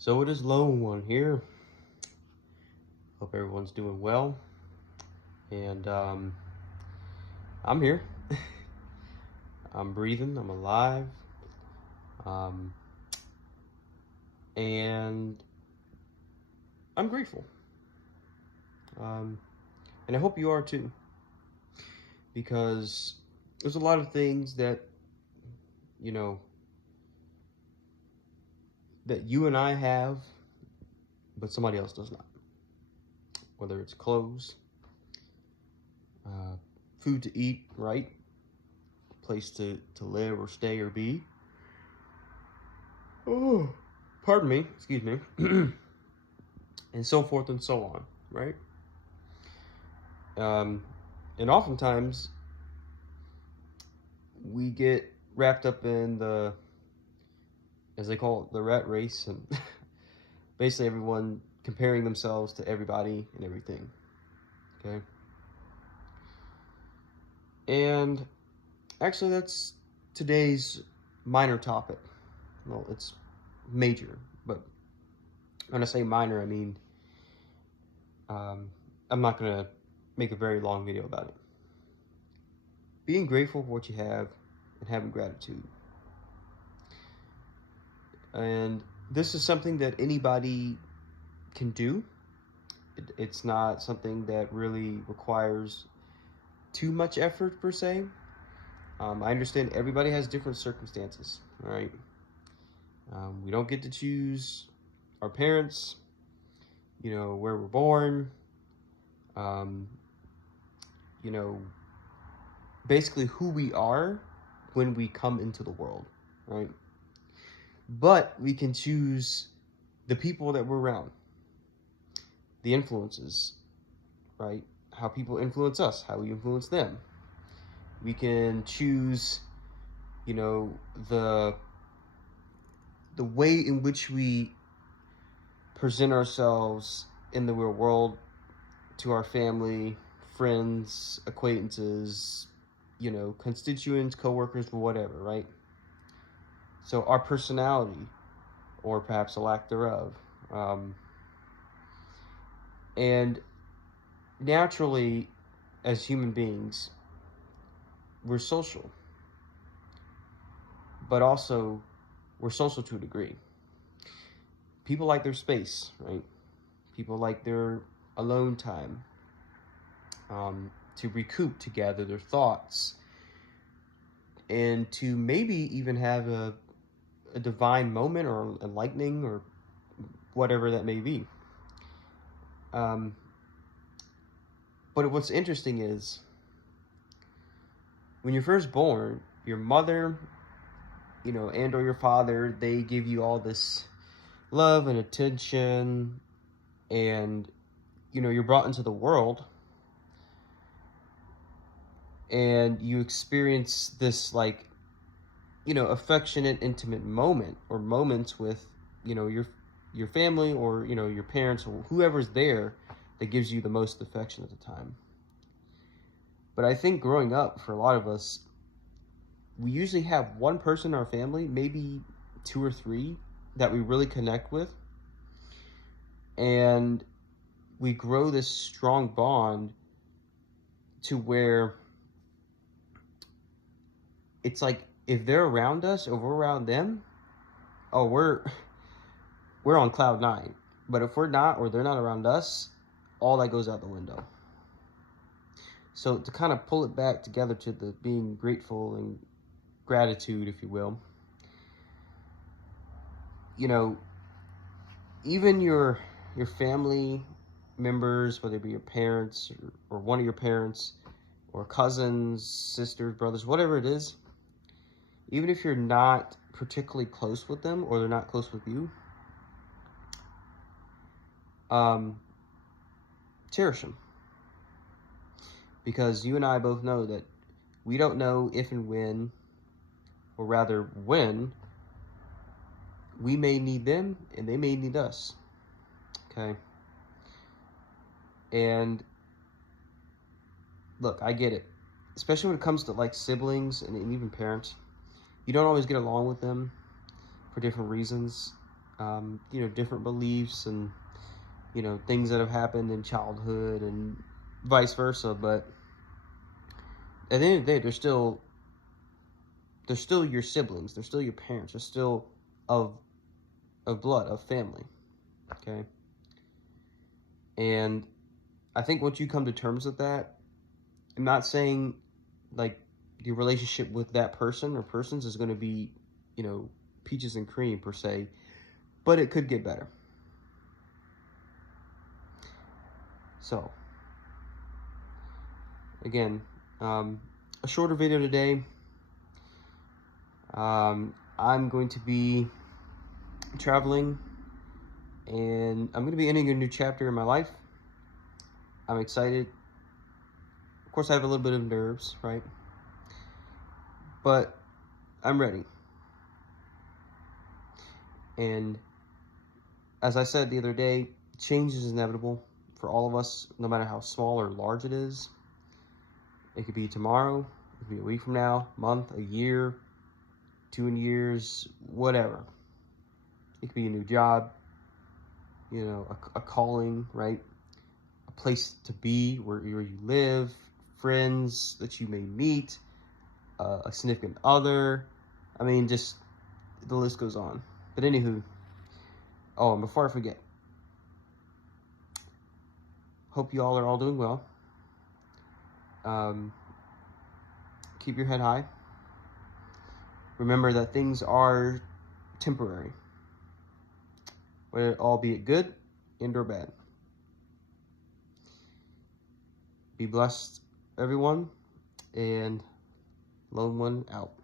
So it is Lone One here. Hope everyone's doing well. And I'm here. I'm breathing. I'm alive. Um, and I'm grateful. Um, and I hope you are too. Because there's a lot of things that, you know, that you and I have, but somebody else does not. Whether it's clothes, food to eat, right? Place to live or stay or be. Oh, pardon me, excuse me. And so forth and so on, right? Um, and oftentimes we get wrapped up in the, as they call it, the rat race, and basically everyone comparing themselves to everybody and everything. Okay. And actually, that's today's minor topic. Well, it's major, but when I say minor, I mean I'm not gonna make a very long video about it. Being grateful for what you have and having gratitude. And this is something that anybody can do. It's not something that really requires too much effort per se. I understand everybody has different circumstances, right? We don't get to choose our parents, where we're born, um, you know, basically who we are when we come into the world, right? But we can choose the people that we're around, the influences, right? How people influence us, how we influence them. We can choose, you know, the the way in which we present ourselves in the real world to our family, friends, acquaintances, constituents, coworkers, whatever, right? So our personality, or perhaps a lack thereof. And naturally, as human beings, we're social, but also we're social to a degree. People like their space, right? People like their alone time, to recoup, to gather their thoughts, and to maybe even have a divine moment or enlightening or whatever that may be. But what's interesting is when you're first born, your mother, and or your father, they give you all this love and attention, and you're brought into the world, and you experience this affectionate, intimate moment or moments with your family, or your parents, or whoever's there that gives you the most affection at the time. But I think growing up, for a lot of us, we usually have one person in our family, maybe two or three, that we really connect with, and we grow this strong bond to where it's like if they're around us or we're around them, oh, we're on cloud nine. But if we're not, or they're not around us, all that goes out the window. So to kind of pull it back together to the being grateful and gratitude, if you will, even your family members, whether it be your parents, or one of your parents, or cousins, sisters, brothers, whatever it is, even if you're not particularly close with them, or they're not close with you, cherish them. Because you and I both know that we don't know if and when, or rather when, we may need them and they may need us. Okay? And look, I get it. Especially when it comes to like siblings and even parents. You don't always get along with them for different reasons. different beliefs and, things that have happened in childhood and vice versa. But at the end of the day, they're still your siblings. They're still your parents. They're still of blood, of family. Okay. And I think once you come to terms with that, I'm not saying like your relationship with that person or persons is going to be, peaches and cream per se, but it could get better. So, again, a shorter video today. I'm going to be traveling, and I'm going to be ending a new chapter in my life. I'm excited. Of course, I have a little bit of nerves, right? But I'm ready. And as I said the other day, change is inevitable for all of us, no matter how small or large it is. It could be tomorrow, it could be a week from now, month, a year, 2 years, whatever. It could be a new job, a calling, right? A place to be where you live, friends that you may meet, a significant other. I mean, just the list goes on. But anywho, and before I forget, hope you all are all doing well. Keep your head high. Remember that things are temporary, whether albeit good and or bad. Be blessed, everyone, and Lone One out.